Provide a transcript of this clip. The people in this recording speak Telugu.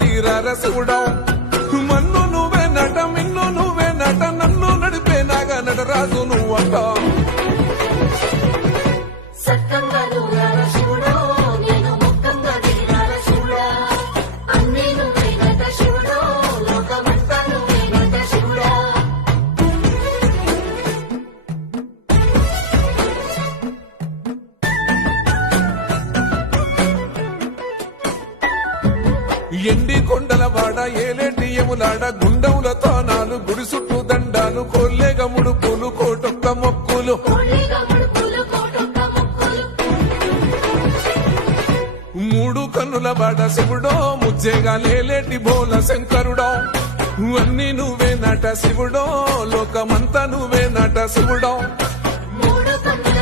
తీరార శివుడా మన్ను నువ్వే నట మిన్ను నువ్వే నట నన్ను నడిపే నాగా నటరాజు నువ్వంట సక్కంగా నువ్వురార శివుడో నేను ముక్కంగా తీరార శివుడా అన్నీ నువ్వేనట శివుడో లోకమంతా నువ్వేనట శివుడా ఎండి కొండల వాడ ఏలేటి ఎములాడ గుండముల తానాలు గుడి చుట్టూ దండాలు కొల్లేగ ముడుపులు కోటొక్క మొక్కులు కోళ్ళిగా ముడుపులు కోటొక్క మొక్కులు మూడు కన్నుల బాడ శివుడో ముజ్జేగా లేలేటి బోల శంకరుడో అన్ని నువ్వే నట శివుడో లోకమంతా నువ్వే నట శివుడో మూడు కన్నుల